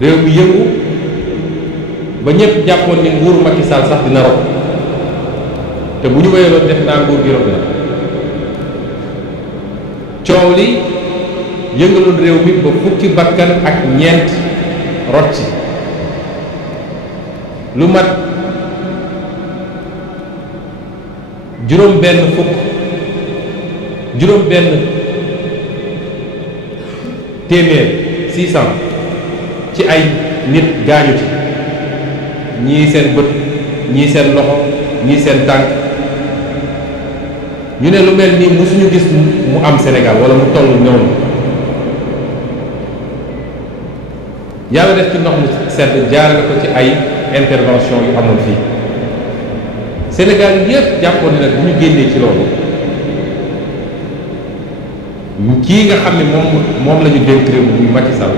réew mi yëngu ba ñëpp jàppoon ni nguuru Macky Sall sax dina rot te bu ñu wéyaloon def naa nguur gi rot na coow li yëngaloon réew mi ba fukki bakkan ak ñeent rot ci lu mat juróom benn téeméer 600 ci ay nit gaañu ci ñii seen bët ñii seen loxo ñii seen tànk ñu ne lu mel nii musuñu gis mu am Sénégal wala mu toll noonu yàlla def ci ndox mu sedd jaarale ko ci ay intervention yu amoon fii Sénégal yépp jàppoon ne nag bu ñu génnee ci loolu kii nga xam ne moom la ñu dénk réew mi muy Macky Sall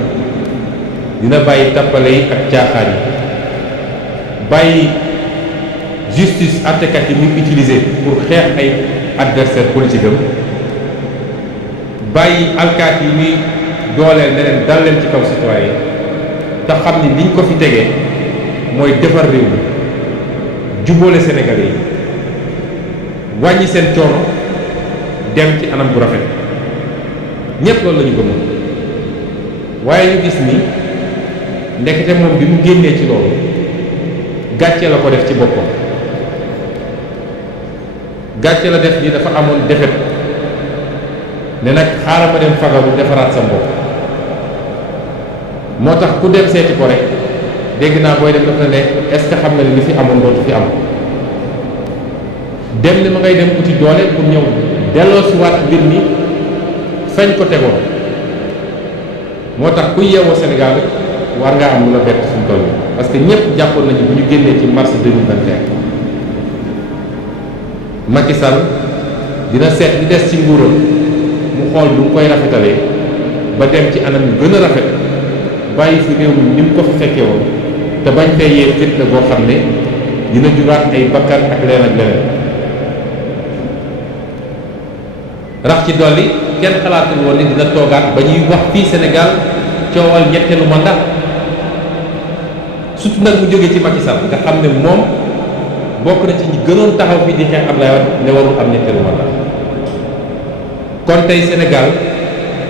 dina bàyyi tappale yi ak caaxaan yi bàyyi justice àttekat yi muy utiliser pour xeex ay adversaire politique am bàyyi alkaat yi muy dooleel ne leen dal leen ci kaw citoyen te xam ni liñ ko fi tegee mooy defar réew mi jubóole Sénégalais yi wàññi seen coono dem ci anam bu rafet ñépp loolu la ñu gëmoon waaye ñu gis ni ndekete moom bi mu génnee ci loolu gàcce la ko def ci boppam gàcce la def ni dafa amoon defet ne nag xaaral ma dem fagaru defaraat sa bopp moo tax ku dem seeti ko rek dégg naa booy dem dafa ne est-ce que xam nga ne li fi amoon dootu fi am dem ne ma ngay dem uti doole pour ñëw delloosiwaat mbir mi fañ ko tegoon moo tax ku yeewoo Sénégal rek war ngaa am lu la bett suñu toll parce que ñëpp jàppoon nañu bu ñu génnee ci mars 2021 Macky Sall dina seet li des ci nguuram mu xool lu mu koy rafetalee ba dem ci anam yu gën a rafet bàyyi fi réew mi ni mu ko fi fekkee woon te bañ fee yee fitna boo xam ne dina juraat ay bakkan ak leen ak leneen rax ci dolli kenn xalaatul woon ni dina toogaat ba ñuy wax fii Sénégal coowal ñetteelu mandat surtout nag mu jógee ci Macky Sall nga xam ne moom bokk na ci ñi gënoon taxaw fii di xeex Abdoulaye Wade ne warul am ñetteelu mandat kon tey Sénégal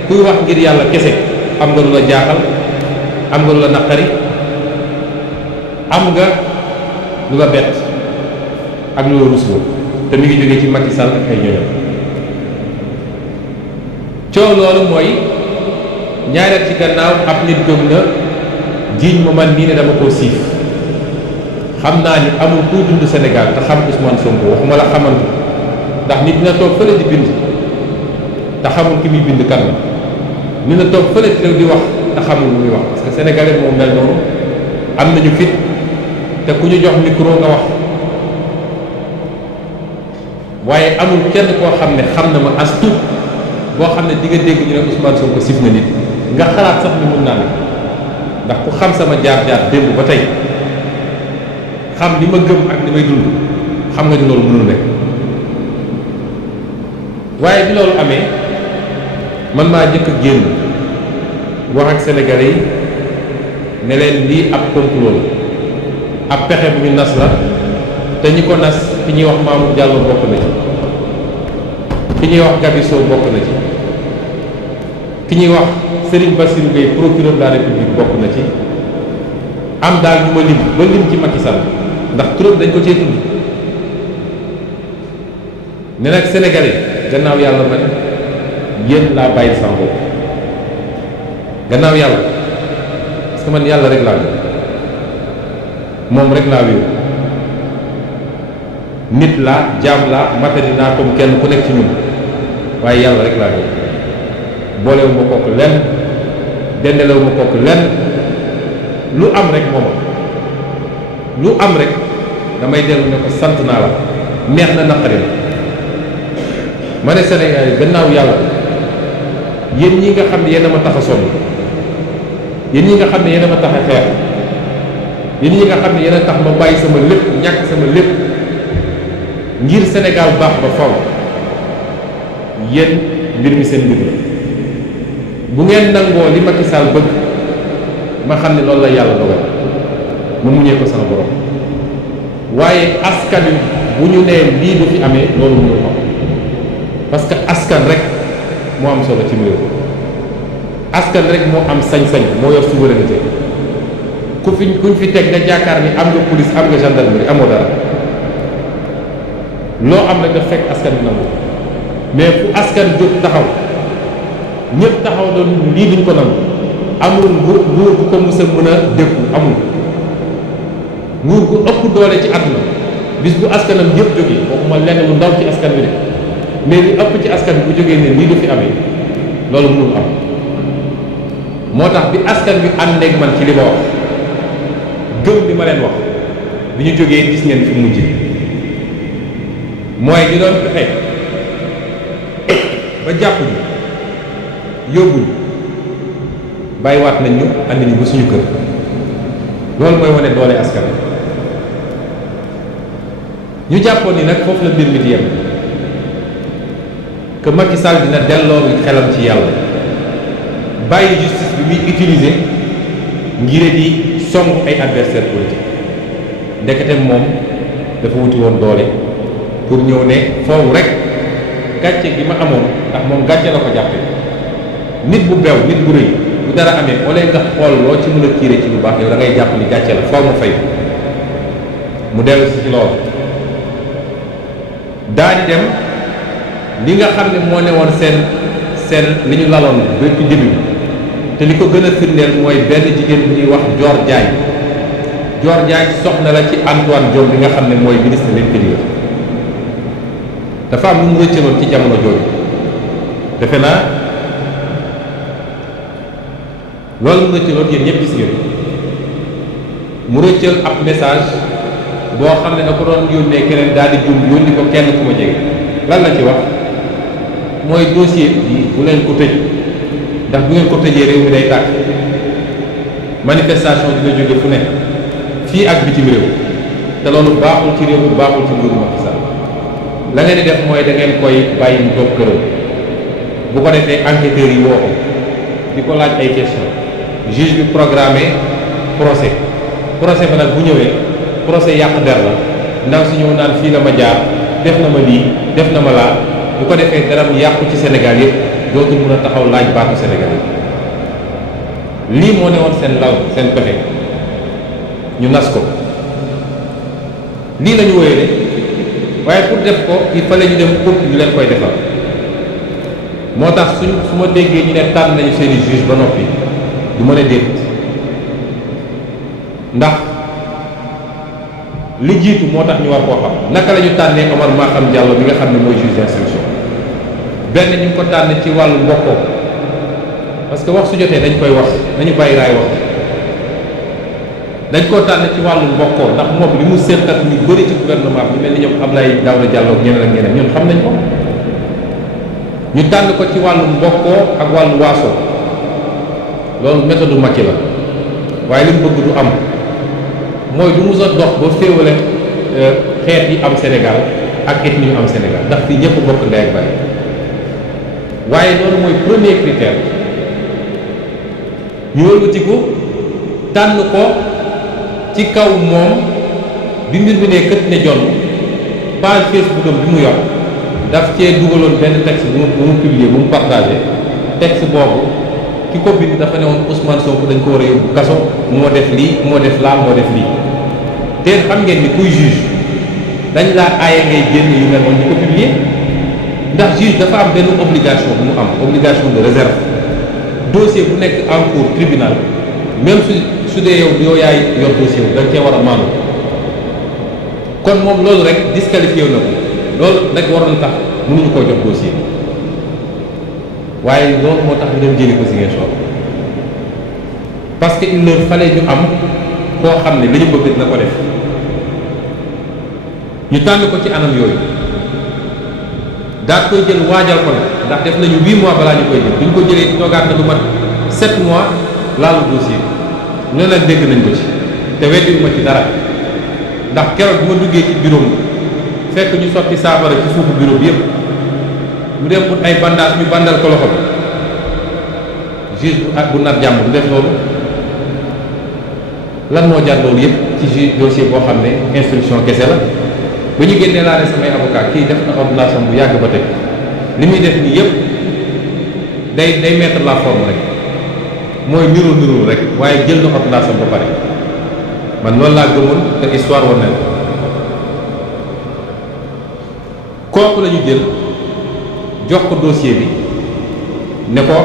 kuy wax ngir yàlla kese am nga lu la jaaxal am nga lu la naqari am nga lu la bett ak lu la rusloo te mi ngi jógee ci Macky Sall ak ay ñoñam coow loolu mooy ñaareel ci gannaaw ab nit jóg na jiiñ ma man nii ne dama koo siif xam naa ni amul kuy dund Sénégal te xam Ousmane Sonko waxuma la xamante ndax nit dina toog fële di bind te xamul ki muy bind kan la dina toog fële di wax te xamul lu muy wax parce que sénégalais moom mel noonu am nañu fit te ku ñu jox micro nga wax waaye amul kenn koo xam ne xam na ma as tuut boo xam ne di nga dégg ñu ne Ousmane Sonko sif na nit nga xalaat sax ni mun naa ne ndax ku xam sama jaar-jaar démb ba tey xam li ma gëm ak li may dund xam nga ni loolu mënul nekk waaye bi loolu amee man maa njëkk a génn wax ak sénégalais yi ne leen lii ab complot la ab pexe bu ñu nas la te ñi ko nas fi ñuy wax Mamour Diallo bokk na ci fi ñuy wax Gabi Sow bokk na ci ki ñuy wax Serigne Bassirou Gueye procureur de la République bokk na ci am daal ñu ma lim ba lim ci Macky Sall ndax turam dañ ko cee tudd ne nag sénégalais gannaaw yàlla man yéen laa bàyyi sama bopp gannaaw yàlla parce que man yàlla rek laa gëm moom rek laa wéeru nit laa jaam laa matadi naa comme kenn ku nekk ci ñun waaye yàlla rek laa gëm boolewu ma kooku lenn dendelewu ma kooku lenn lu am rek mooma lu am rek damay dellu ne ko sant naa la neex na naqari la ma ne Sénégal yi gannaaw yàlla yéen ñi nga xam ne yéen a ma tax a sonn yéen ñi nga xam ne yéen a ma tax a xeex yéen ñi nga xam ne yéen a tax ma bàyyi sama lépp ñàkk sama lépp ngir Sénégal baax ba faw yéen mbir mi seen mbir la bu ngeen nangoo li Macky Sall bëgg ma xam ne loolu la yàlla dogal ma muñee ko sama borom waaye askan wi bu ñu nee lii du fi amee loolu mënul am parce que askan rek moo am solo ci réew askan rek moo am sañ-sañ moo yor souveraineté kuñ fi teg nga jaakaar ni am nga police am nga gendarmerie amoo dara loo am rek daf fekk askan bi nangu mais fu askan jóg taxaw ñëpp taxaw doon lii duñ ko nangu amul nguur gu ko mës a mën a dékku amul nguur gu ëpp doole ci àdduna bis bu askanam yëpp jógee waxuma lenn lu ndaw ci askan bi de mais li ëpp ci askan bi bu jógee ne lii du fi amee loolu mënul am moo tax bi askan bi àndeeg man ci li ma wax gëm li ma leen wax bi ñu jógee gis ngeen fi mujj mooy di doon fexe ba jàpp ñu yóbbu ñu bàyyiwaat nañ ñu andi ñu ba suñu kër loolu mooy wane doole askan ñu jàppoon ni nag foofu la mbir mi di yem que Macky Sall dina delloo xelam ci yàlla bàyyi justice bi muy utiliser ngir di song ay adversaires politiques ndekete moom dafa wuti woon doole pour ñëw ne foofu rek gàcce gi ma amoon ndax moom gàcce la ko jàppe nit bu beew nit bu rëy bu dara amee wala nga xool loo ci mën a tiire ci lu baax yow da ngay jàpp ni gàcce la foo ma fay mu dellu si ci loolu daa di dem li nga xam ne moo ne woon seen li ñu laloon depuis début te li ko gën a firndeel mooy benn jigéen bu ñuy wax Dior Diagne soxna la ci Antoine Diome bi nga xam ne mooy ministre de l'Intérieur dafa am lu mu rëccaloon ci jamono jooju defe naa loolu mu rëccaloon yéen ñëpp gis ngeen mu rëccal ab message boo xam ne da ko doon yónnee keneen daal di jum yónni ko kenn ku ma jege lan la ci wax mooy dossier bi bu leen ko tëj ndax bu ngeen ko tëjee réew mi day tàkk manifestation dina jóge fu ne fii ak bitim réew te loolu baaxul ci réew mi baaxul ci nguuru Macky Sall la ngeen di def mooy da ngeen koy bàyyi mu toog këram bu ko defee enquêteurs yi woo ko di ko laaj ay questions juge bi programmé procès ba nag bu ñëwee procès yàq der la ndaw si ñëw naan fii la ma jaar def na ma lii def na ma laa bu ko defee daram yàqu ci Sénégal yëpp dootul mën a taxaw laaj baatu Sénégal yi lii moo ne woon seen law seen pexe ñu nas ko lii la ñu wóyale waaye pour def ko il fallait ñu dem pour ñu leen koy defal moo tax su ma déggee ñu ne tànn nañu seeni juge ba noppi du mën a déet ndax li jiitu moo tax ñu war koo xam naka la ñu tànnee Omar Maham Diallo bi nga xam ne mooy juge d'instruction benn ñu ngi ko tànn ci wàllu mbokkoo parce que wax su jotee dañ koy wax nañu bàyyi raay wax dañ koo tànn ci wàllu mbokkoo ndax moom li mu seet ak ñu bëri ci gouvernement bi mel ni ñoom Abdoulaye Daouda Diallo ak ñeneen ak ñeneen ñun xam nañ ko ñu tànn ko ci wàllu mbokkoo ak wàllu waaso loolu méthode Macky la waaye li mu bëgg du am mooy du mus a dox ba féewale xeet yi am Sénégal ak ethnie yu am Sénégal ndax fii ñëpp bokk ndey ak baay waaye loolu mooy premier critère ñu wëlbatiku tànn ko ci kaw moom bi mbir mi ne kët ne jonn page Facebook am bi mu yor daf cee dugaloon benn texte bu mu publier bu mu partagé texte boobu ki ko bind dafa ne woon Ousmane Sonko dañ ko war a yóbbu kaso moo def lii moo def laa moo def lii te xam ngeen ni kuy juge dañ laa aaye ngay génn yu mel noonu ñu ko publier ndax juge dafa am benn obligation bu mu am obligation de réserve dossier bu nekk en cours tribunal même su dee yow yaay yor dossier wu da nga cee war a maandu kon moom loolu rek disqualifié na ko loolu rek waroon tax mënuñu koo jox dossier waaye loolu moo tax ñu dem jëli ko Ziguinchor parce que il leur fallait ñu am koo xam ne li ñu bëgg dina ko def ñu tànn ko ci anam yooyu daal koy jël waajal ko la ndax def nañu 8 mois balaa ñu koy jël bi ñu ko jëlee toogaat na lu mat 7 mois laalu dossier ñu ne dégg nañ ko ci te weddiwuma ci dara ndax keroog bi ma duggee ci bureau fekk ñu sotti saafara ci suufu bureau bi yëpp mu dem ut ay bandage ñu bandal ko loxo bi juge bu nar jàmm du def loolu lan moo jar loolu yëpp ci dossier boo xam ne instruction kese la ba ñu génnee laa ne samay avocat kii def na ordonnance bu yàgg ba tey li muy def nii yëpp day mettre la forme rek mooy nirul rek waaye jël na ordonnance ba pare man loolu laa gëmoon te histoire war na kooku la ñu jël jox ko dossier bi ne ko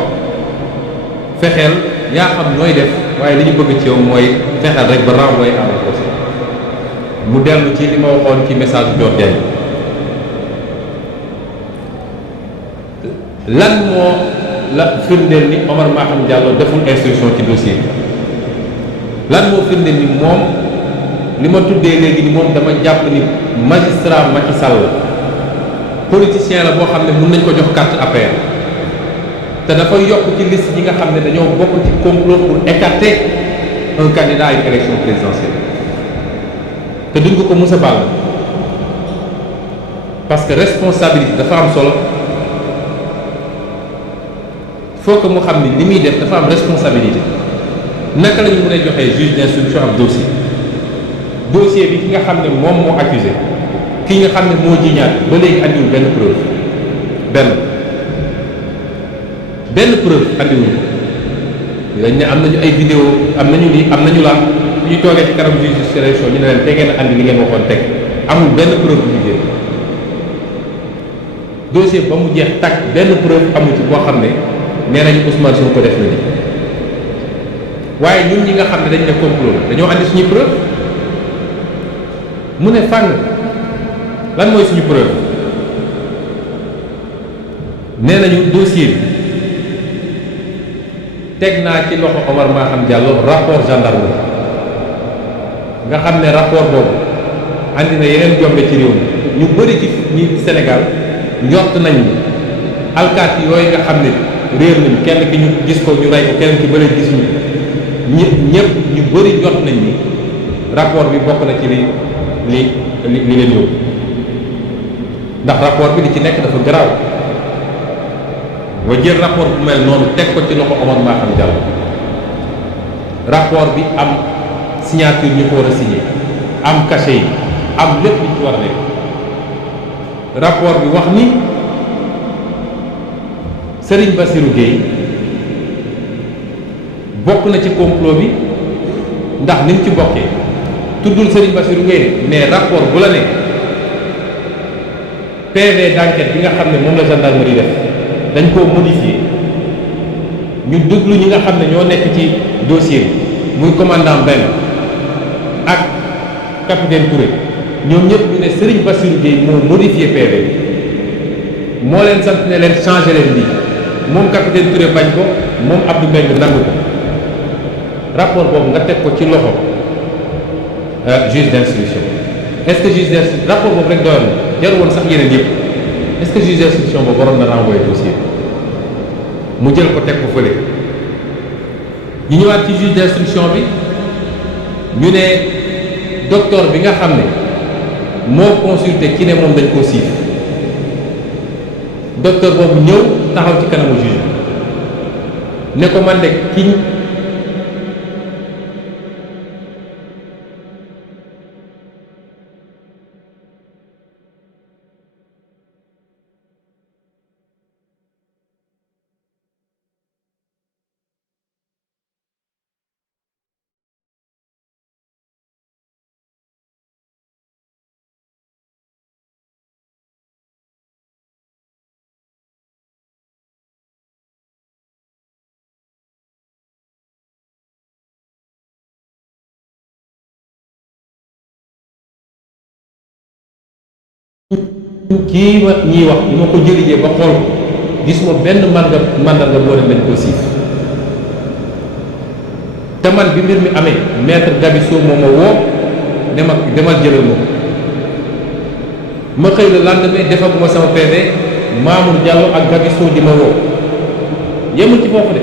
fexeel yaa xam nooy def waaye li ñu bëgg ci yow mooy fexeel rek ba renvoyer à la procès mu dellu ci li ma waxoon ci message Dior Diagne lan moo la firndeel ni Omar Maham Diallo deful instruction ci dossier bi lan moo firndeel ni moom li ma tuddee léegi ni moom dama jàpp ni magistrat Macky Sall politicien la boo xam ne mën nañ ko jox carte APR te dafa yokk ci liste yi nga xam ne dañoo bokk ci complot pour écarter un candidat à une élection présidentielle te duñ ko mës a baal parce que responsabilité dafa am solo faut que mu xam ni li muy def dafa am responsabilité naka la ñu mën a joxee juge d'instruction ab dossier bi ki nga xam ne moom moo accusé ki nga xam ne moo jiñaat ba léegi andiwul benn preuve benn preuve andiwuñ ko dañ ne am nañu ay vidéo am nañu lii am nañu laa ñu toogee ci kanam juge d'instruction ñu ne leen te ngeen andi li ngeen waxoon teg amul benn preuve bu ñu génn dossier ba mu jeex tàkk benn preuve amu ci boo xam ne nee nañu Ousmane Sonko ko def na ni waaye ñun ñi nga xam ne dañ ne complot la dañoo andi suñu preuve mu ne fàng lan mooy suñu preuve nee nañu dossier bi teg naa ci loxo Omar Maham Diallo rapport gendarme nga xam ne rapport boobu andi na yeneen jombe ci réew mi ñu bëri ci ñi Sénégal njort nañ ni alkaati yooyu nga xam ne réer nañ kenn ki ñu gis ko ñu rey ko kenn ki bële gis ñu ñëpp ñu bëri njort nañ ni rapport bi bokk na ci li leen yóbbu ndax rapport bi li ci nekk dafa garaaw nga jël rapport bu mel noonu teg ko ci loxo Omar Maham Diallo rapport bi am signature ñu ko war a signé am cachet yi am lépp li ci war a nekk rapport bi wax ni Serigne Bassirou Gueye bokk na ci complot bi ndax ni mu ci bokkee tuddul Serigne Bassirou Gueye mais rapport bu la ne PV d'enquête bi nga xam ne moom la gendarmerie def dañ koo modifié ñu déglu ñi nga xam ne ñoo nekk ci dossier bi muy commandant benn ak capitaine Touré ñoom ñëpp ñu ne Serigne Bassirou Gueye moo modifié PV bi moo leen sant ne leen changé leen lii moom capitaine Touré bañ ko moom Abdou Mbengue nangu ko rapport boobu nga teg ko ci loxo juge d'instruction est-ce que juge d'instruction rapport boobu rek doyoon na jarul woon sax yeneen yëpp est-ce que juge d'instruction boobu waroon na renvoyer dossier mu jël ko teg ko fële ñu ñëwaat ci juge d'instruction bi ñu ne docteur bi nga xam ne moo consulté ci ne moom dañ koo siif docteur boobu ñëw taxaw ci kanamu juge bi ne ko man de ki kii ma ñiy wax bi ma ko jëlijee ba xool ko gis ma benn mandarga boo ne lañ ko siif te man bi mbir mi amee maître Gabisso moo ma woo ne ma demal jëlal ma xëy la lendemain defaguma sama PV Mamour Diallo ak Gabisso di ma woo yemul ci foofu de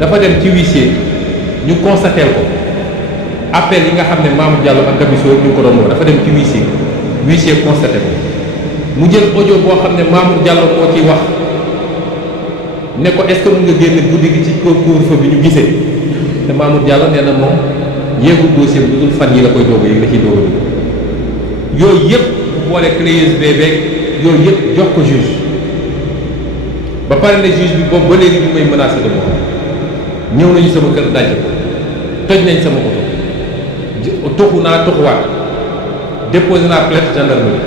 dafa dem ci huissier ñu constaté ko appel yi nga xam ne Mamour Diallo ak Gabisso ñu ko doon woo dafa dem ci huissier constaté ko mu jël audio boo xam ne Mamour Diallo moo ciy wax ne ko est-ce que mën nga génne guddi gi ci couvre-feu bi ñu gisee te Mamour Diallo nee na moom yéegul dossier bi dul fan yi la koy doog a yéeg la ciy doog a dugg yooyu yëpp bu boole clé USB beeg yooyu yëpp jox ko juge ba pare ne juge bi boobu ba léegi ñu may menacé de mort ñëw nañu sama kër daj ko toj nañ sama oto toxu naa toxuwaat déposé naa plainte gendarmerie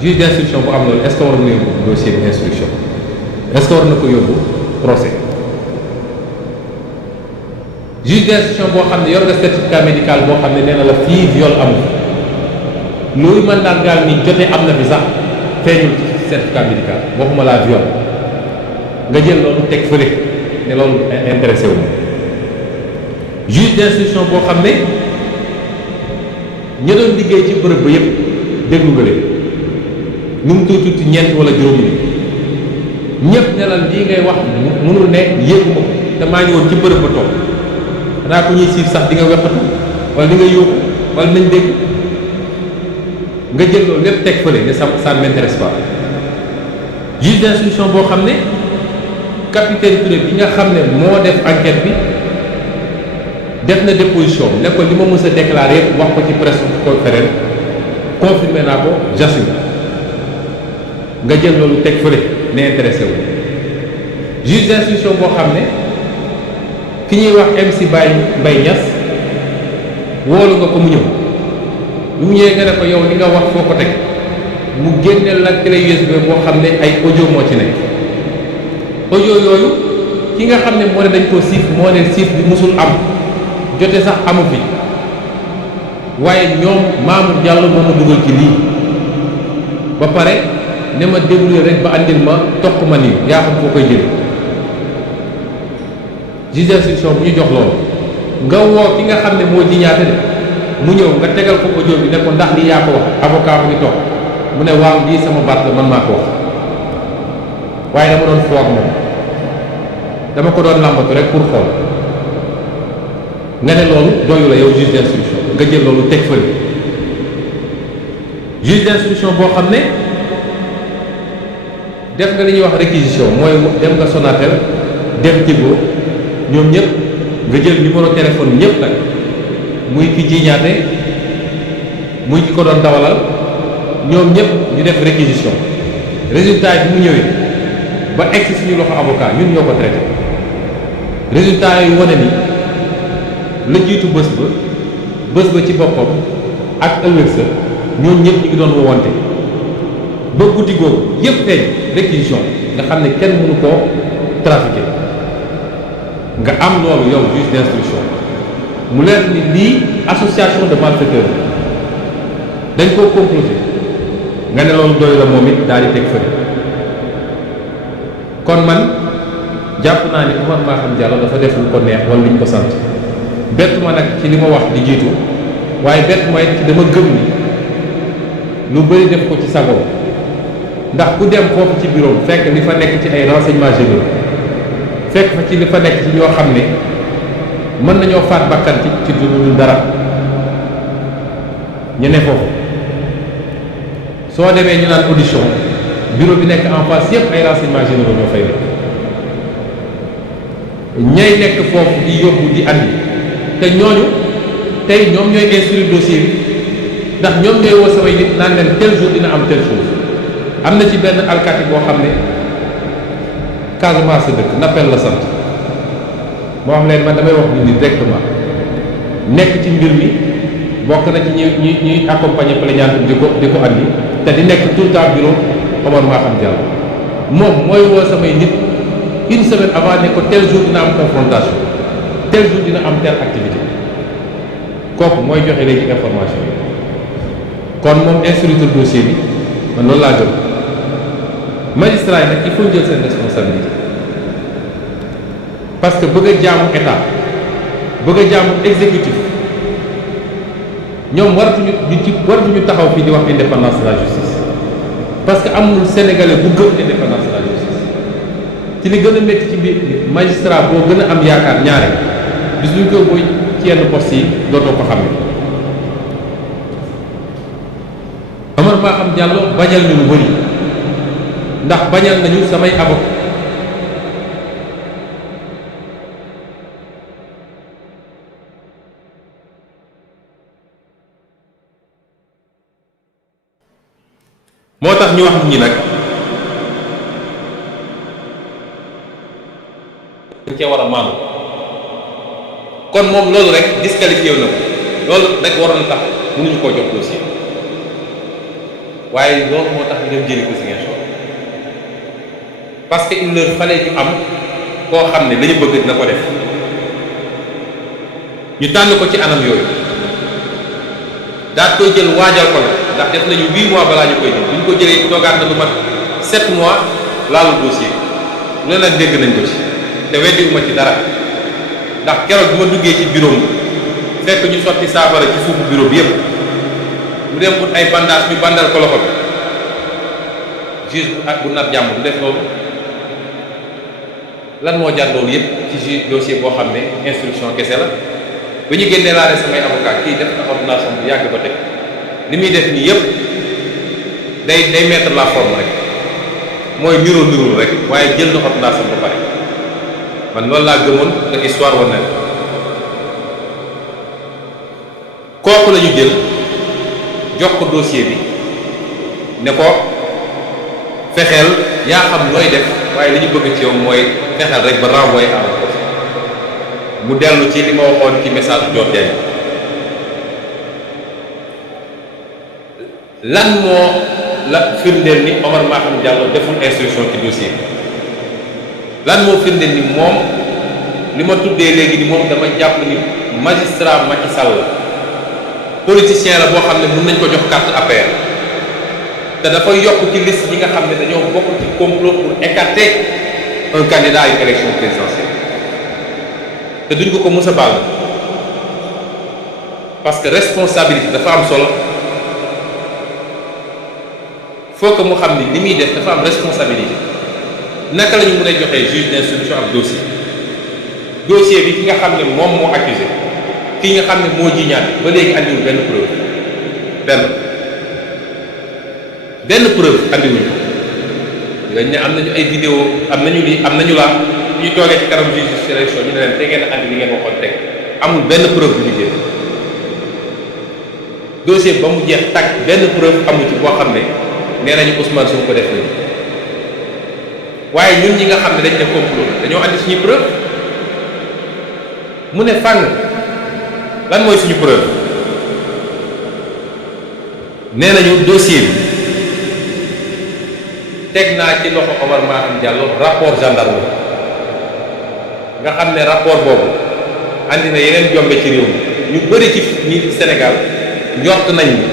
juge d'instruction bu am loolu est-ce que war na yóbbu dossier bi instruction est-ce que war na ko yóbbu procès juge d'instruction boo xam ne yor nga certificat médical boo xam ne nee na la fii viol amul loolu mën daal gaal ni jotee am na fi sax feeñul ci certificat médical waxuma laa viol nga jël loolu teg fële ne loolu intéressé wu juge d'instruction boo xam ne ña doon liggéey ci bërëb ba yëpp déglu nga leen nu mu tuuti tuuti ñeent wala juróomi ñëpp ne la lii ngay wax mënul ne yéeguma ko te maa ngi woon ci bërëb ba toog xanaa ko ñuy siif sax di nga weqatu wala di nga yóbbu wala nañ dégg nga jël loolu lépp teg fële ne ça ne m'intéresse pas juge d'instruction boo xam ne capitaine Touré bi nga xam ne moo def enquête bi def na déposition ne ko li ma mës a déclaré yëpp wax ko ci presse conférence confirmé naa ko j'assume nga jël loolu teg fële ne intéressé wu juge d'instruction boo xam ne ki ñuy wax MC Mbaye Niass woolu nga ko mu ñëw lu mu ñëwee nga ne ko yow li nga wax foo ko teg mu génneel la clé USB boo xam ne ay audio moo ci nekk audio yooyu ki nga xam ne moo ne dañ koo siif moo ne siif bi musul am jote sax amu fi waaye ñoom Mamour Diallo moo ma dugal ci lii ba pare ne ma débrouiller rek ba andil ma toq ma nii yaa xam foo koy jële juge d'instruction bu ñu jox loolu nga woo ki nga xam ne moo jiñaate de mu ñëw nga tegal ko audio bi ne ko ndax lii yaa ko wax avocat bu ngi toog mu ne waaw lii sama baat la man maa ko wax waaye dama doon foog moom dama ko doon làmbatu rek pour xool nga ne loolu doyu la yow juge d'instruction nga jël loolu teg fële juge d'instruction boo xam ne def nga li ñuy wax réquisition mooy dem nga Sonatel dem Tigo ñoom ñëpp nga jël numéro téléphone ñëpp nag muy ki jiñaate muy ki ko doon dawalal ñoom ñëpp ñu def réquisition résultat bi mu ñëwee ba egsi suñu loxo avocat ñun ñoo ko traité résultat yi wane ni la jiitu bés ba ci boppam ak ëllëg sa ñoom ñëpp ñu ngi doon wowante ba guddi googu yëpp feeñ réquisition nga xam ne kenn mënu koo trafiqué nga am loolu yow juge d'instruction mu leer ni lii association de malfaiteurs dañ koo comploté nga ne loolu doy la moom it daal di teg fële kon man jàpp naa ni Oumar Maham Diallo dafa def lu ko neex wala lu ñu ko sant bett ma nag ci li ma wax di jiitu waaye bett ma it ci dama gëm ni lu bëri def ko ci sago ndax ku dem foofu ci bureau fekk li fa nekk ci ay renseignements généraux fekk fa ci li fa nekk ci ñoo xam ne mën nañoo faat bakkan ci dul dara ñu ne foofu soo demee ñu naan audition bureau bi nekk en face yëpp ay renseignements généraux ñoo fay nekk ñay nekk foofu di yóbbu di andi te ñooñu tey ñoom ñooy instruire dossier bi ndax ñoom ñooy woo samay nit naan leen tel jour dina am telle chose am na ci benn alkaati boo xam ne Casamance sa dëkk Nappel la sant moo xam leen man damay wax nit ñi directement nekk ci mbir mi bokk na ci ñuy accompagner plaignant di ko andi te di nekk tout le temps bureau Oumar Maham Diallo moom mooy woo samay nit une semaine avant ne ko tel jour dina am confrontation tel jour dina am telle activité kooku mooy joxe léegi information yi kon moom instructeur dossier bi man loolu laa gëm magistrat yi nag il faut jël seen responsabilité parce que bëgg a jaamu état bëgg a jaamu exécutif ñoom waratuñu taxaw fii di wax indépendance de la justice parce que amul sénégalais bu gëm indépendance de la justice ci li gën a métti ci biir magistrat boo gën a am yaakaar ñaare bis buñ ko booy ci yenn poste yi dootoo ko xamee Oumar Maham Diallo bañal ñu lu bëri ndax bañal nañu samay avocat moo tax ñu wax nit ñi nag dañ cee war a maandu kon moom loolu rek disqualifié wu na ko loolu rek waroon na tax mënuñu koo jox dossier waaye loolu moo tax ñu dem jëli ko Ziguinchor parce que il leur fallait ñu am koo xam ne lañu bëgg dina ko def ñu tànn ko ci anam yooyu daal koy jël waajal ko la ndax def nañu 8 mois balaa ñu koy jël bu ñu ko jëlee toogaat na lu mat 7 mois laalu dossier lu ne nag dégg nañ ko ci te weddiwuma ci dara ndax keroog bi ma duggee ci bureau fekk ñu sotti saafara ci suufu bureau bi yëpp mu dem ut ay bandage ñu bandal ko loxo bi juge ak bu nat jàmm du def loolu lan moo jar loolu yëpp ci juge dossier boo xam ne instruction kese la ba ñu génnee laa ne samay avocat kii def na ordonnance bu yàgg ba teg li muy def nii yëpp day mettre la forme rek mooy nirul rek waaye jël na ordonnance ba pare man loolu laa gëmoon nga histoire war na kooku la ñu jël jox ko dossier bi ne ko fexeel yaa xam nooy def waaye li ñu bëgg ci yow mooy fexeel rek ba renvoyer à la poste mu dellu ci li ma waxoon ci message Dior Diagne lan moo la firndeel ni Omar Maham Diallo deful instruction ci dossier bi lan moo firndeel ni moom li ma tuddee léegi ni moom dama jàpp ni magistrat Macky Sall politicien la boo xam ne mën nañ ko jox carte APR te dafay yokk ci liste yi nga xam ne dañoo bokk ci complot pour écarter un candidat à une élection présidentielle te duñ ko mës a baal parce que responsabilité dafa am solo faut que mu xam ni li muy def dafa am responsabilité naka la ñu mën a joxee juge d'instruction ak dossier bi ki nga xam ne moom moo accusé ki nga xam ne moo jiñaat ba léegi andiwul benn preuve benn preuve andiwuñu ko dañ ne am nañu ay vidéo am nañu lii am nañu laa ñu toogee ci kanam juge d'instruction ñu ne leen te ngeen andi li ngeen waxoon teg amul benn preuve bu ñu génn dossier ba mu jeex tàkk benn preuve amu ci boo xam ne nee nañu Ousmane Sonko ko def nañu waaye ñun ñi nga xam ne dañ ne complot dañoo andi suñu preuve mu ne fàng lan mooy suñu preuve nee nañu dossier bi teg naa ci loxo Omar Maham Diallo rapport gendarme nga xam ne rapport boobu andi na yeneen jombe ci réew mi ñu bëri ci ñi Sénégal njort nañ ni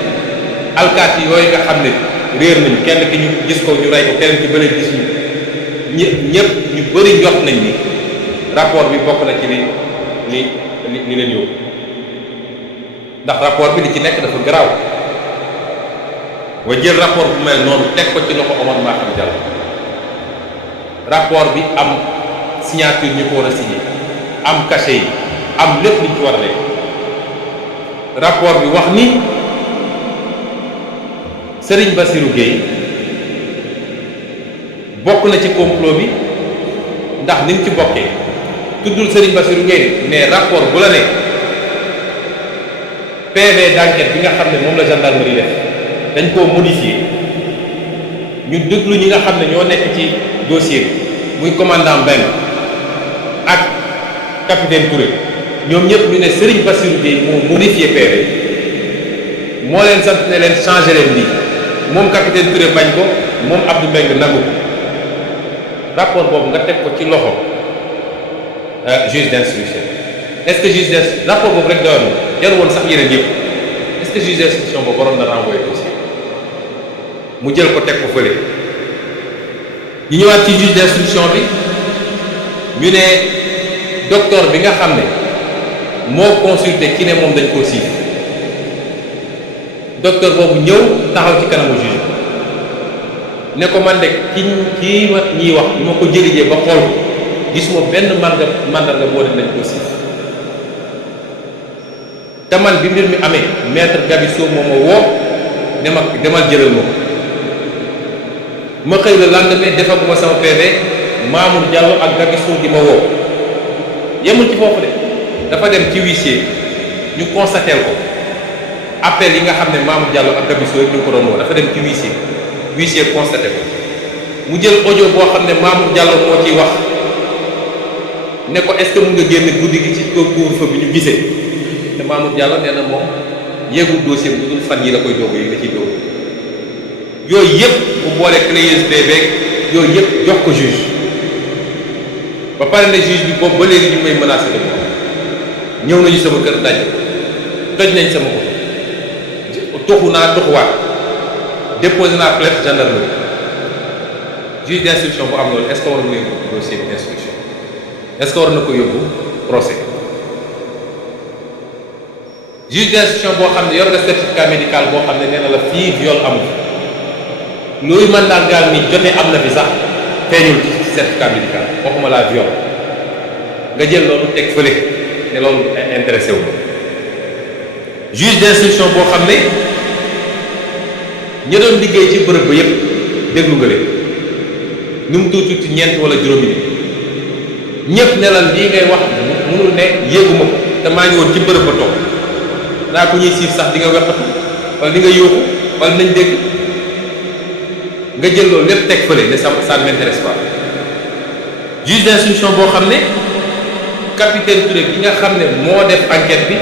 alkaati yooyu nga xam ne réer nañ kenn ki ñu gis ko ñu rey ko keneen ci bëri gis ñu ñëpp ñu bëri njort nañ ni rapport bi bokk na ci li leen yóbbu ndax rapport bi li ci nekk dafa garaaw wa jël rapport bu mel noonu teg ko ci loxo Omar Maham Diallo rapport bi am signature ñu ko war a signé am cachet yi am lépp liñ ci war a lekk rapport bi wax ni Serigne Bassirou Gueye bokk na ci complot bi ndax ni mu ci bokkee tuddul Serigne Bassirou Gueye mais rapport bu la ne PV d'enquête bi nga xam ne moom la gendarmerie def dañ koo modifié ñu déglu ñi nga xam ne ñoo nekk ci dossier bi muy commandant Mbengue ak capitaine Touré ñoom ñëpp ñu ne Serigne Bassirou Gueye moo modifié PV moo leen sant ne leen changé leen lii moom capitaine Touré bañ ko moom Abdou Mbengue nangu ko rapport boobu nga teg ko ci loxo juge d'instruction est-ce que juge d'instruction rapport boobu rek doyoon na jarul woon sax yeneen yëpp est-ce que juge d'instruction boobu waroon na renvoyer dossier mu jël ko teg ko fële ñu ñëwaat ci juge d'instruction bi ñu ne docteur bi nga xam ne moo consulté ki ne moom dañ koo siif docteur boobu ñëw taxaw ci kanamu juge ne ko man de kii ma ñiy wax bi ma ko jëlijee ba xool ko gisuma benn mandarga boo ne nañ koo siif te man bi mbir mi amee maître Gabisso moo ma woo ne ma demal jëlal ma ko ma xëy la lendemain defaguma sama PV Mamour Diallo ak Gabisso di ma woo yemul ci foofu de dafa dem ci huissier ñu constaté ko appel yi nga xam ne Mamour Diallo ak Gabisso yëpp ñu ko doon woo dafa dem ci huissier huissier constaté ko mu jël audio boo xam ne Mamour Diallo moo ciy wax ne ko est-ce que mun nga génn guddi gi ci couvre-feu bi ñu gisee te Mamour Diallo nee na moom yéegul dossier bi dul fan yi la koy doog yi la ciy doog yooyu yëpp mu boole clé USB beeg yooyu yëpp jox ko juge ba pare ne juge bi boobu ba léegi ñu may menacé de mort ñëw nañu sama kër daj toj nañ sama ko toxu naa toxuwaat déposé naa plainte gendarmerie juge d'instruction bu am loolu est-ce que war na ko yóbbu dossier d'instruction est-ce que war na ko yóbbu procès juge d'instruction boo xam ne yor nga certificat médical boo xam ne nee na la fii viol amul loolu mën naa gaal ni jotee am na fi sax feeñul ci certificat médical waxuma laa viol nga jël loolu teg fële ne loolu intéressé wu juge d'instruction boo xam ne ña doon liggéey ci bërëb ba yépp déglu nga leen nu mu tuuti ci ñeent wala juróomi nit ñëpp ne la lii ngay wax mënul ne yéeguma ko te maa ngi woon ci bërëb ba toog naa ko ñuy siif sax di nga weqatu wala di nga yóoxu wala nañ dégg nga jël loolu lépp teg fële ne ça ne m'intéresse pas juge d'instruction boo xam ne capitaine Touré bi nga xam ne moo def enquête bi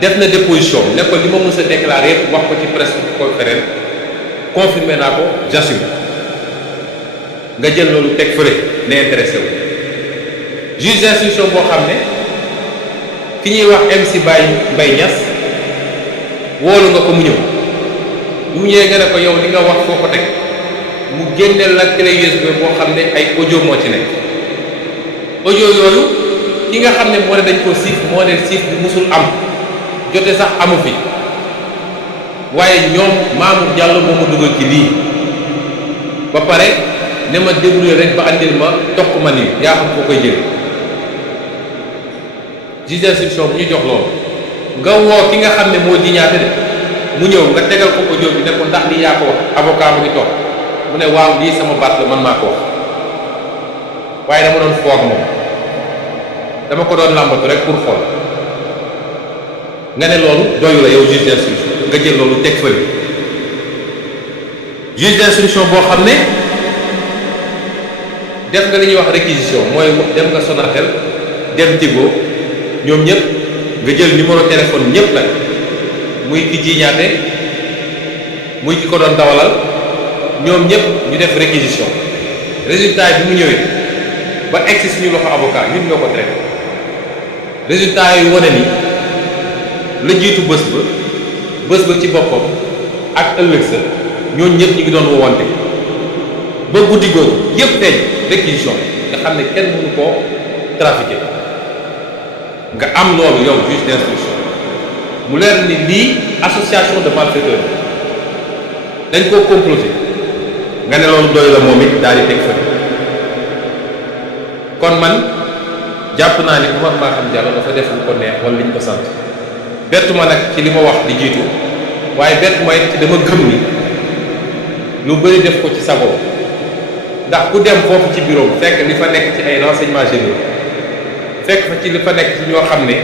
def na déposition ne ko li ma mës a déclaré yëpp wax ko ci presse conférence confirmé naa ko j'assume nga jël loolu teg fële ne intéressé wu juge d'instruction boo xam ne ki ñuy wax MC Mbaye Niass woolu nga ko mu ñëw bu ñëwee nga ne ko yow li nga wax foo ko teg mu génneel la clé USB boo xam ne ay audio moo ci nekk audio yooyu ki nga xam ne moo ne dañ ko siif moo ne siif bi musul am jote sax amu fi waaye ñoom Mamour Diallo moo ma dugal ci lii ba pare ne ma débrouiller rek ba andil ma toq ma nii yaa xam foo koy jële juge d'instruction bu ñu jox loolu nga woo ki nga xam ne moo jiñaate de mu ñëw nga tegal ko audio bi ne ko ndax lii yaa ko wax avocat mu ngi toog mu ne waaw lii sama baat la man maa ko wax waaye dama doon foog moom dama ko doon làmbatu rek pour xool nga ne loolu doyu la yow juge d'instruction nga jël loolu teg fële juge d'instruction boo xam ne def nga li ñuy wax réquisition mooy dem nga Sonatel dem Tigo ñoom ñëpp nga jël numéro téléphone ñëpp nag muy ki jiñaate muy ki ko doon dawalal ñoom ñëpp ñu def réquisition résultat bi mu ñëwee ba egsi suñu loxo avocat ñun ñoo ko traité résultat yooyu wane ni la jiitu bés ba ci boppam ak ëllëg sa ñooñu ñëpp ñu ngi doon wowante ba guddi googu yëpp feeñ réquisition nga xam ne kenn mënu koo trafiqué nga am loolu yow juge d'instruction mu leer ni lii association de malfaiteurs dañ koo comploté nga ne loolu doy la moom it daal di teg fa kon man jàpp naa ni Oumar Maham Diallo dafa def lu ko neex wala liñ ko sant bettu ma nag ci li ma wax di jiitu waaye bettu ma it ci dama gëm ni lu bëri def ko ci sago ndax ku dem foofu ci bureau fekk li fa nekk ci ay renseignements généraux fekk fa ci li fa nekk ci ñoo xam ne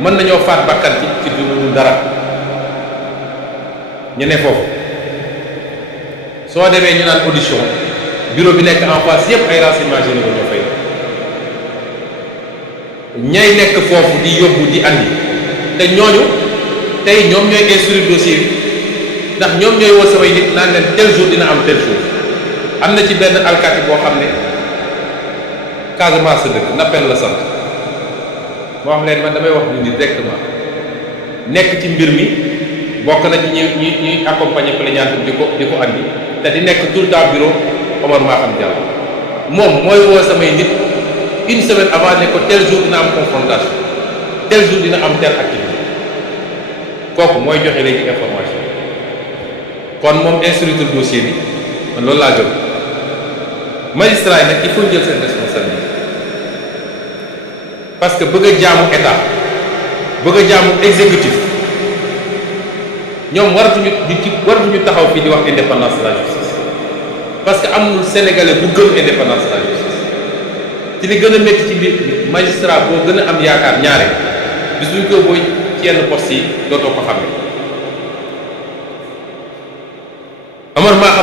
mën nañoo faat bakkan ci dul dara ñu ne foofu soo demee ñu naan audition bureau bi nekk en face yépp ay renseignements généraux ñoo fay ñay nekk foofu di yóbbu di andi te ñooñu tey ñoom ñooy instruire dossier bi ndax ñoom ñooy woo samay nit naan leen tel jour dina am tel jour am na ci benn alkaati boo xam ne Casamance dëkk Nappel la sant moo wax leen man damay wax nit ñi directement nekk ci mbir mi bokk na ci ñuy accompagner plaignant di ko andi te di nekk tout le temps bureau Oumar Maham Diallo moom mooy woo samay nit une semaine avant ne ko tel jour dina am confrontation tel jour dina am telle activité kooku mooy joxe léegi information kon moom instructeur dossier bi man loolu laa gëm magistrat yi nag il faut jël seen responsabilité parce que bëgg a jaamu état bëgg a jaamu exécutif ñoom waratuñu taxaw fii di wax indépendance de la justice parce que amul sénégalais bu gëm indépendance de la justice ci li gën a métti ci biir magistrat boo gën a am yaakaar ñaare bis buñ ko booy ci yenn poste yi dootoo ko xamee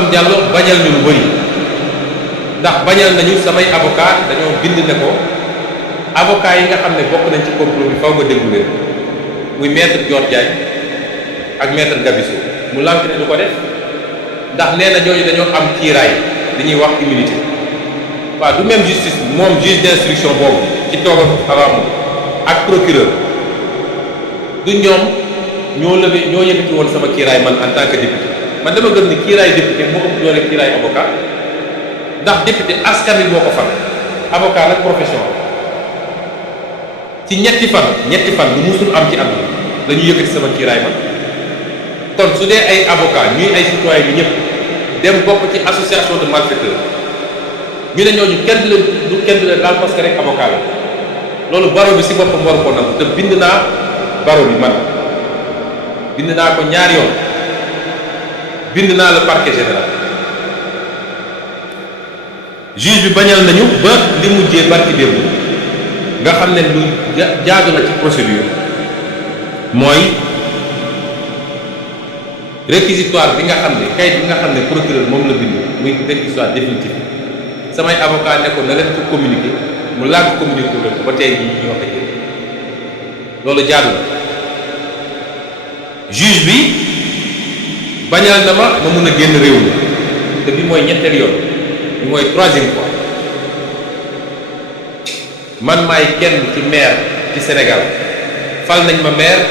Mahmoud Diallo bañal ñu lu bëri ndax bañal nañu samay avocat dañoo bind ne ko avocat yi nga xam ne bokk nañ ci complot bi faw nga déglu leen muy maître Dior Diagne ak maître Gabisso mu lànk ne du ko def ndax nee na ñooñu dañoo am kiiraay li ñuy wax immunité waaw du même justice moom juge d'instruction boobu ci tooga avant ak procureur du ñoom ñoo yëkkati woon sama kiiraay man en tant que député man dama gëm ni kiiraay député moo ëpp doole kiiraay avocat ndax député askan wi moo ko fal avocat nag profession ci ñetti fan lu musul am ci àdduna dañuy yëkkati sama kiiraay man kon su dee ay avocat ñuy ay citoyen bi ñëpp dem bokk ci association de malfaiteurs ñu ne ñooñu kenn du leen laal parce que rek avocat la loolu baro bi si boppam waru ko nangu te bind naa baro bi man bind naa ko ñaari yoon bind naa le parquet général juge bi bañal nañu ba li mujjee barki démb nga xam ne lu jaadu na ci procédure mooy réquisitoire bi nga xam ne kayit bi nga xam ne procureur moom la bind muy réquisitoire définitif samay avocat ne ko na leen ko communiquer mu laaj communiquer leen ko ba tey jii ñu wax ak yéen loolu jaadu na juge bi bañal na ma mun a génn réew mi te bi mooy ñetteel yoon bi mooy troisième fois man maay kenn ci maire ci Sénégal fal nañ ma maire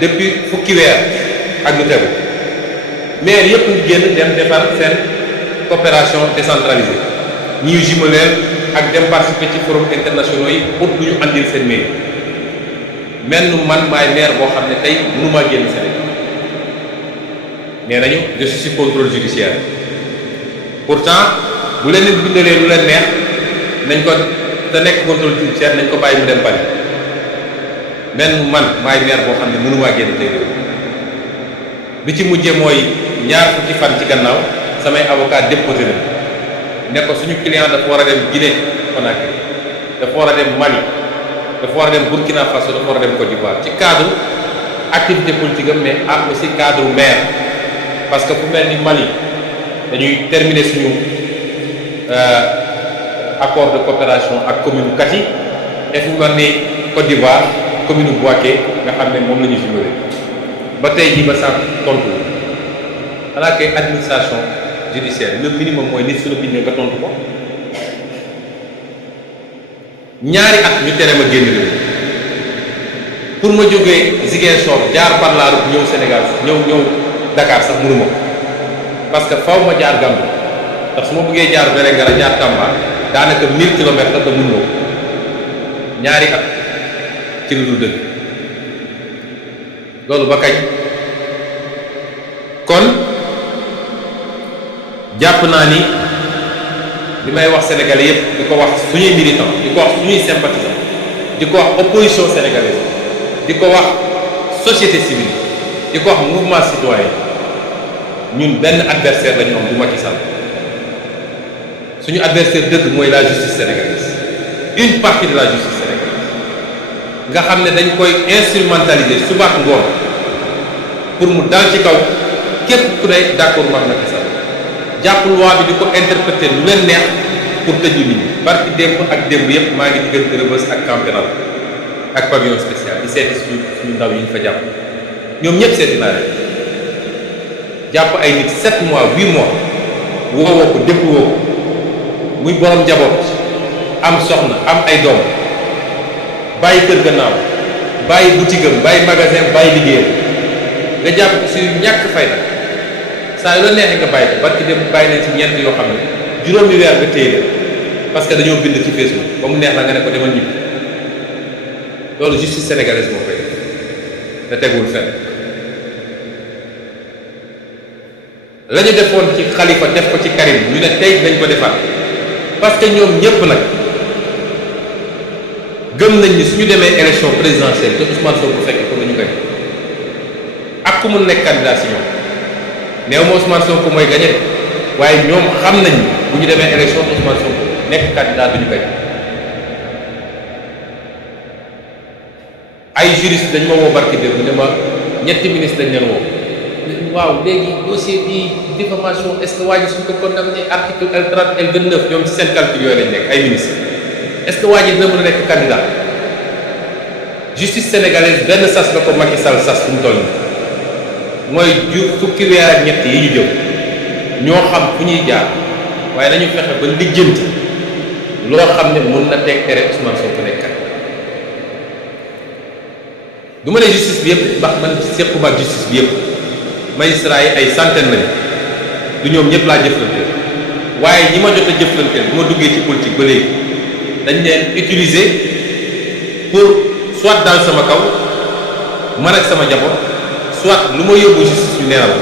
depuis fukki weer ak lu tegu maire yëpp ngi génn dem defar seen coopération décentralisée ñi jumeleel ak dem participer ci forum internationaux yi pour lu ñu andil seen mairie mel man maay maire boo xam ne tey mënumaa génn Sénégal nee nañu je suis sous contrôle judiciaire pourtant bu leen nit bindalee lu leen neex nañ ko te nekk contrôle judiciaire nañ ko bàyyi mu dem bari mel man maay maire boo xam ne mënumaa génn tey réew bi ci mujjee mooy ñaar fukki fan ci gannaaw samay avocat déposé na ne ko suñu client dafa war a dem Guinée Conakry dafa war a dem Mali dafa war a dem Burkina Faso dafa war a dem Côte d'Ivoire ci cadre activité politique am mais ak aussi cadre maire parce que fu mel ni Mali dañuy terminer suñu accord de coopération ak commune Kati et fu mel ni Côte d'Ivoire commune Bouaké nga xam ne moom la ñu jumelé ba tey jii ba sànq tontu xanaa kay administration judiciaire le minimum mooy nit suñu bindee nga tontu ko ñaari at ñu tere ma génn réew pour ma jógee Ziguinchor jaar par la route ñëw Sénégal ñëw Dakar sax mënuma ko parce que faw ma jaar Gambie ndax su ma bëggee jaar Vélingara jaar Tamba daanaka 1000 kilomètres la te mënuma ko ñaari at ci lu dul dëgg loolu ba kañ kon jàpp naa ni li may wax sénégalais yépp di ko wax suñuy militants di ko wax suñuy sympathisants di ko wax opposition sénégalaise di ko wax société civile di ko wax mouvement citoyen ñun benn adversaire la ñu am du Macky Sall suñu adversaire dëgg mooy la justice sénégalaise une partie de la justice sénégalaise nga xam ne dañ koy instrumentaliser suba ak ngoon pour mu dal ci kaw képp ku ne d'accord mag Macky Sall jàpp loi bi di ko interpréter lu leen neex pour tëju nit ñi barki démb ak démb yépp maa ngi diggante Rebeuss ak camp pénal ak pavillon spécial di seeti suñu ndaw yi ñu fa jàpp ñoom ñëpp seeti naa leen jàpp ay nit 7 mois 8 mois woowoo ko dégluwoo ko muy borom njaboot am soxna am ay doom bàyyi kër gannaaw bàyyi boutique am bàyyi magasin bàyyi liggéeyam nga jàpp ko si ñàkk fayda saa yu la neexee nga bàyyi ko barki dem bàyyi nañ ci ñeent yoo xam ne juróomi weer nga téye leen parce que dañoo bind ci Facebook ba mu neex la nga ne ko demal ñibbi loolu justice sénégalaise moo koy def te tegul fenn la ñu defoon ci Khalifa def ko ci Karim ñu ne tey nañ ko defaat parce que ñoom ñépp nag gëm nañ ni suñu demee élection présidentielle te Ousmane Sonko fekk ko nañu gañ ak ku mu nekk candidat si ñoom néew ma Ousmane Sonko mooy gañe de waaye ñoom xam nañ bu ñu demee élection te Ousmane Sonko nekk candidat duñu gañ ay juriste dañ ma woo barki démb ne ma ñetti ministre dañ leen woo waaw léegi dossier bi diffamation est-ce que waa ji suñ ko condamné article L30 L29 ñoom ci seen calcul yooyu lañ nekk ay ministre est-ce que waa ji dina mën a nekk candidat justice sénégalaise benn sas la ko Macky Sall sas fu mu toll nii mooy fukki weer ak ñett yi ñu jëm ñoo xam fu ñuy jaar waaye nañu fexe ba lijjanti loo xam ne mën na teg tere Ousmane Sonko nekk du ma ne justice bi yëpp ndax man sequma ak justice bi yëpp magistrat yi ay centaine lañu du ñoom ñëpp laa jëflanteel waaye ñi ma jot a jëflanteel bu ma duggee ci politique ba léegi dañ leen utiliser pour soit daal sama kaw man ak sama njaboot soit lu ma yóbbu justice yu neeral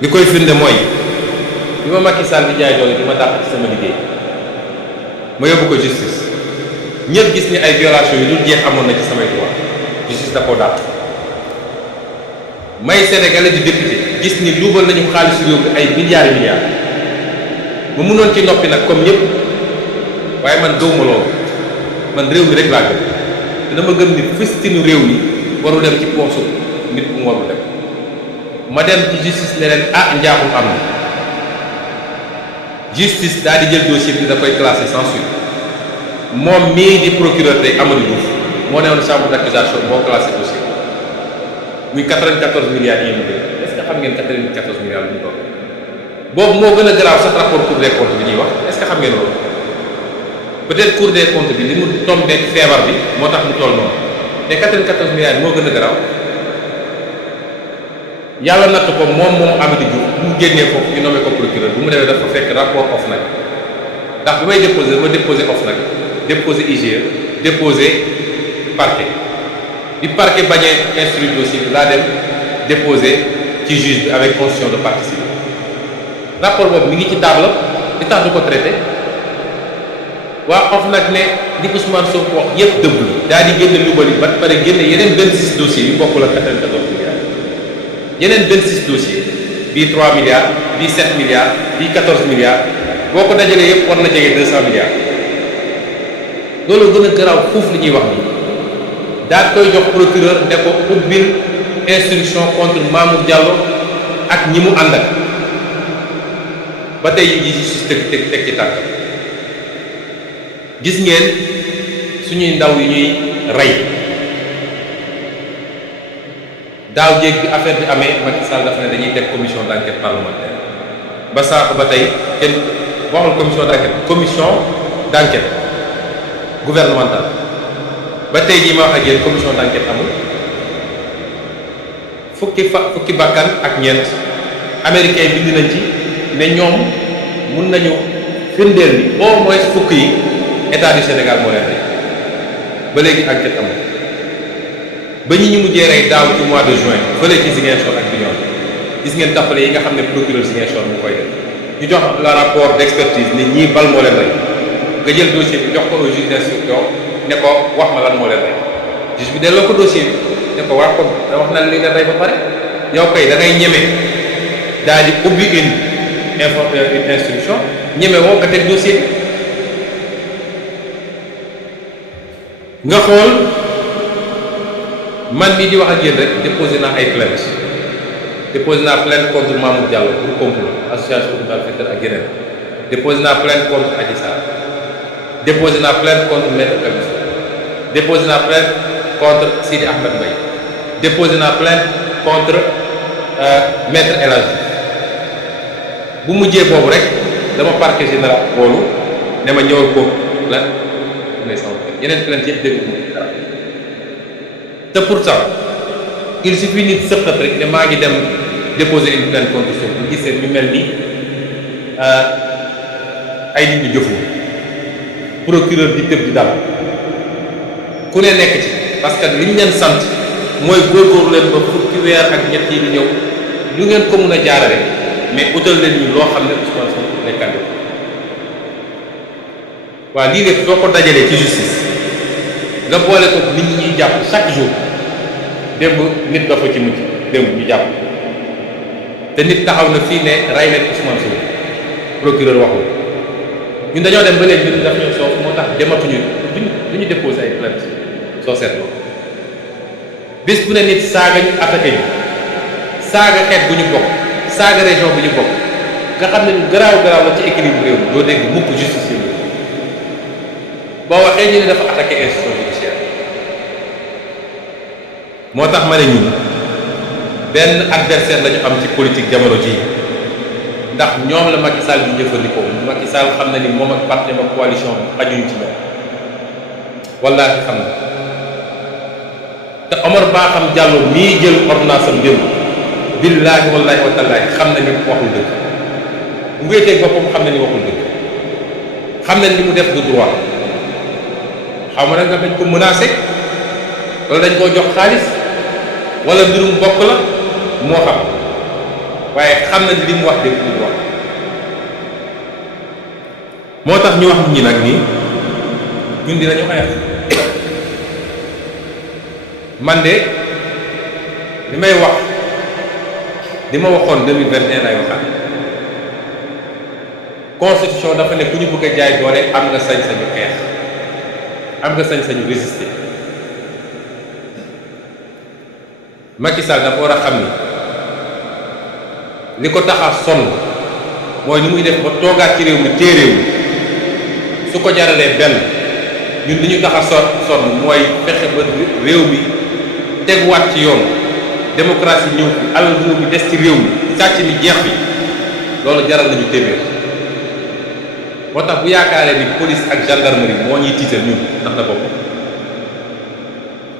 li koy firnde mooy bi ma Macky Sall di jaay doole di ma dàq ci sama liggéey ma yóbbu ko justice ñëpp gis ni ay violation yu dul jeex amoon na ci samay droit justice da koo dàq may sénégalais di député gis ni luubal nañu xaalisu réew mi ay milliards ma mënoon ci noppi nag comme ñëpp waaye man gëwuma loolu man réew mi rek laa gëm te dama gëm ni fistinu réew mi waru dem ci poosu nit mu waru dem ma dem ci justice ne leen njaaxum am na justice daal di jël dossier bi da koy classé sans suite moom mii di procureur tey Amadou Diouf moo newoon chambre d'accusation moo classé dossier muy 94 milliards yi ñu dégg est-ce que xam ngeen 94 milliards lu ñu doon boobu moo gën a garaaw sax rapport Cour des comptes bi ñuy wax est-ce que xam ngeen loolu peut-être Cour des comptes bi li mu tombeek feebar bi moo tax mu toll noonu mais 94 milliards moo gën a garaaw yàlla natt ko moom Amadou Diouf bu mu génnee foofu ñu nommé ko procureur bu mu demee dafa fekk rapport OFNAC ndax bi may déposé OFNAC déposé IGE déposé parquet bi parquet bañee instruire dossier bi laa dem déposé ci juge bi avec constitution de partie civile rapport boobu mi ngi ci table li tax du ko traité waa OFNAC ne li Ousmane Sonko wax yëpp dëgg la daal di génne lu bari ba pare génne yeneen 26 dossiers yu bokkul ak 94 milliards yeneen 26 dossiers bii 3 milliards bii 7 milliards bii 14 milliards boo ko dajalee yëpp war na jege 200 milliards loolu gën a garaaw foofu li ñuy wax nii daal koy jox procureur ne ko ubbil instruction contre Mamour Diallo ak ñi mu àndal ba tey yi justice teg ci tànk gis ngeen suñuy ndaw yi ñuy rey daaw jéeg bi affaire bi amee Macky Sall dafa ne dañuy teg commission d'enquête parlementaire ba sànq ba tey kenn waxul commission d'enquête gouvernementale ba tey jii ma wax ak yéen commission d'enquête amul fukki bakkan ak ñeent américain bind nañ ci ne ñoom mun nañu firndeel ni au moins fukk yi état du Sénégal moo leen rey ba léegi enquête amul ba ñu mujjee rey daaw ci mois de juin fële ci Ziguinchor ak Bignona gis ngeen tappale yi nga xam ne procureur Ziguinchor mu koy def ñu jox la rapport d'expertise ne ñii bal moo leen rey nga jël dossier bi jox ko au juge d'instruction ne ko wax ma lan moo leen rey juge bi delloo ko dossier bi ne ko wax ko da wax na li leen rey ba pare yow kay da ngay ñeme daal di ubbi une instruction ñeme woo nga teg dossier bi nga xool man mii di wax ak yéen rek déposé naa ay plainte déposé naa plainte contre Mamour Diallo pour complot association de malfaiteurs ak yeneen déposé naa plainte contre Adji Sarr déposé naa plainte contre Maître Kabis déposé naa plainte contre Sidi Ahmed Mbaye déposé naa plainte contre Maître El Hadji bu mujjee boobu rek dama parquet général boolu ne ma ñëwal ko la may sama yeneen plainte yëpp dégg dara te pourtant il suffit nit sëqat rek ne maa ngi dem déposer une plainte contre Sonko bu gisee ñu mel ni ay nit ñu jëfu procureur di tëb di dal ku ne nekk ci parce que li ñu leen sant mooy góorgóorlu leen ba fukki weer ak ñett yi di ñëw lu ngeen ko mun a jaarale mais utal leen ñu loo xam ne Ousmane Sonko nekkat waaw lii lépp soo ko dajalee ci justice nga boole ko nit ñi ñuy jàpp chaque jour démb nit dafa ci mujj démb ñu jàpp te nit taxaw na fii ne rey leen Ousmane Sonko procureur waxul ñun dañoo dem ba léegi ñun daf ñoo soof moo tax dematuñu duñu déposer ay plainte soo seetloo bés bu ne nit saaga ñu attaqué ñu saaga xeet bu ñu bokk saaga région bu ñu bokk nga xam ne lu garaaw garaaw la ci équilibre réew mi doo dégg mukk justice yi boo waxee ñu ne dafa attaqué institution judiciaire moo tax ma ne ñun benn adversaire la ñu am ci politique jamono jii ndax ñoom la Macky Sall di jëfandikoo Macky Sall xam na ni moom ak partenaire ak coalition bi xajuñ ci ñoom wallaahi xam na te Omar Ba xam Diallo mii jël ordonnance am démb billaahi wallaahi wa taalaahi xam na ni waxul dëgg bu wéetee boppam xam na ni waxul dëgg xam na ni li mu def du droit xaw ma nag nga dañ ko menacé wala dañ koo jox xaalis wala mbirum bokk la moo xam waaye xam na ni li mu wax dëgg du droit moo tax ñu wax nit ñi nag nii ñun dinañu xeex man de li may wax li ma waxoon 2021 lay waxaat constitution dafa ne ku ñu bëgg a jaay doole am nga sañ-sañu xeex am nga sañ-sañu résister Macky Sall dafa war a xam ni li ko tax a sonn mooy ni muy def ba toogaat ci réew mi téye réew mi su ko jaralee benn ñun li ñu tax a sonn mooy fexe ba réew mi teguwaat ci yoon démocratie ñëw fi alal réew mi des ci réew mi sàcc mi jeex bi loolu jaral nañu téeméer moo tax bu yaakaaree ni police ak gendarmerie moo ñuy tiital ñun ndax na bopp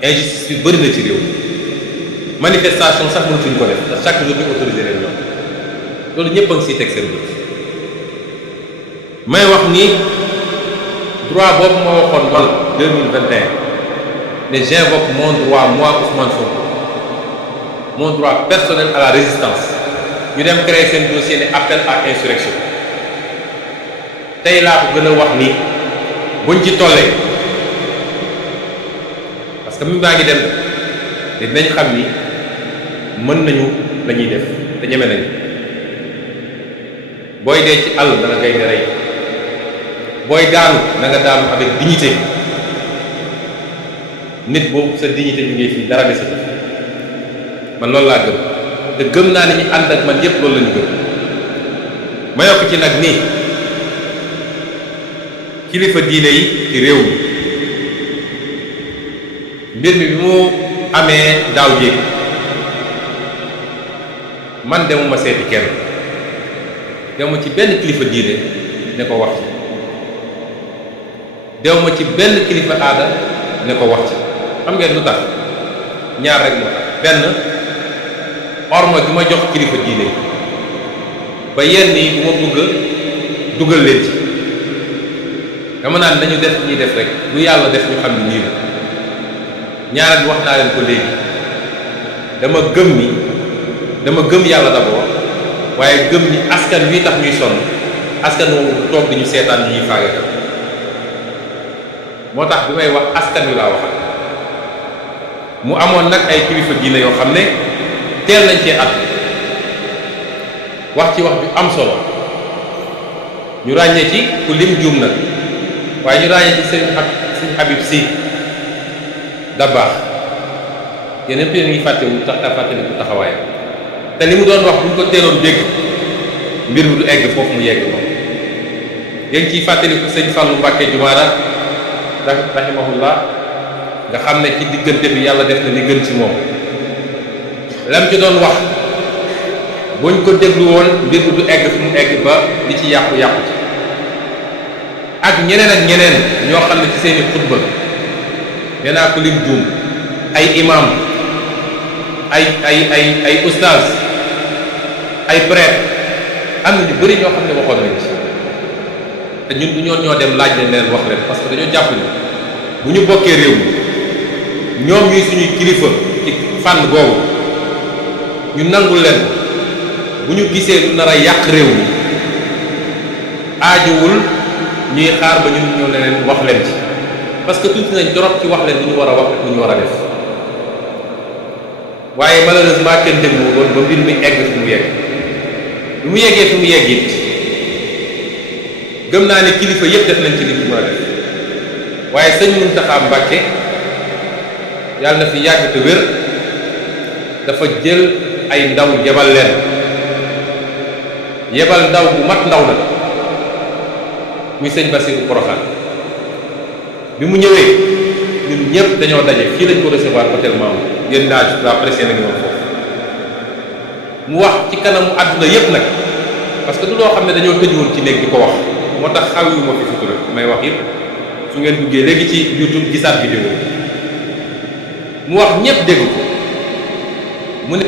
injustice bi bëri na ci réew mi manifestation sax mënatuñ ko def ndax chaque jour ñu autorisé leen ñoom loolu ñëpp a ngi siy teg seen bët may wax ni droit boobu ma waxoon man 2021 ne j'invoque mon droit moi Ousmane Sonko mon droit personnel à la résistance ñu dem créer seen dossier ne appel à insurrection tey laa ko gën a wax ni buñ ci tollee parce que mi baa ngi dem te dinañ xam ni mën nañu la ñuy def te ñeme nañu booy dee ci àll dana ngay rey booy daanu na nga daanu avec dignité nit boobu sa dignité bi ngay fii dara desatu man loolu laa gëm te gëm naa ni ñu ànd ak man yépp loolu la ñu gëm ma yokk ci nag nii kilifa diine yi ci réew mi mbir mi bi mu amee daaw jéeg man demuma seeti kenn demuma ci benn kilifa diine ne ko wax ci demuma ci benn kilifa aada ne ko wax ci xam ngeen lu tax ñaar rek moo tax benn orma gi ma jox kilifa diine ba yenn yi bu ma bëgg dugal leen ci dama naan dañu def ñuy def rek lu yàlla def ñu xam ni nii la ñaareel bi wax naa leen ko léegi dama gëm yàlla d'abord waaye gëm ni askan wi tax ñuy sonn askan woowu toog di ñu seetaan ñuy faagatal moo tax bi may wax askan wi laa waxal mu amoon nag ay kilifa diine yoo xam ne teel nañ cee at wax ci wax bi am solo ñu ràññee ci ku lim juum nag waaye ñu ràññee ci sëñ Habib Sy Dabakh yéen ñëpp yéen ngi fàttewu fàttaliku taxawaayam te li mu doon wax bu ñu ko teeloon dégg mbir mi du egg foofu mu yegg moom yéen ciy fàttaliku sëñ Fallou Mbacké Jumaara rahimahullah nga xam ne ci diggante bi yàlla def na li gën ci moom lam ci doon wax buñ ko déglu woon mbir mi du egg fu mu egg ba li ci yàqu-yàqu ci ak ñeneen ñoo xam ne ci seeni xutba nee naa ko lim juum ay imam ay ustaaz ay prêtre am na ñu bëri ñoo xam ne waxoon nañ ci te ñun du ñoo dem laaj leen wax leen parce que dañoo jàpp ni bu ñu bokkee réew mi ñoom ñuy suñuy kilifa ci fànn boobu ñu nangul leen bu ñu gisee lu nar a yàq réew mi aajowul ñuy xaar ba ñun ñoo leen wax leen ci parce que tuuti nañ trop ci wax leen lu ñu war a wax lu ñu war a def waaye malheureusement kenn déglu woon ba mbir mi egg fi mu yegg bi mu yeggee fi mu yegg it gëm naa ne kilifa yëpp def nañ ci li ñu mën a def waaye sëñ Mountakha Mbacké yàlla na fi yàgg te wér dafa jël ay ndaw yebal leen, yebal ndaw bu mat ndaw nag muy sëñ Bassirou Porokhane. bi mu ñëwee ñun ñëpp dañoo daje fii lañ ko recevoir hôtel Mamour, yéen la presse na ngi woon foofu. mu wax ci kanamu àdduna yépp nag, parce que du loo xam ne dañoo tëjuwoon ci néeg di ko wax, moo tax xawiwu ma fi sutura may wax yëpp. su ngeen duggee léegi ci YouTube gisaat vidéo mu wax ñëpp dégg ko mu ne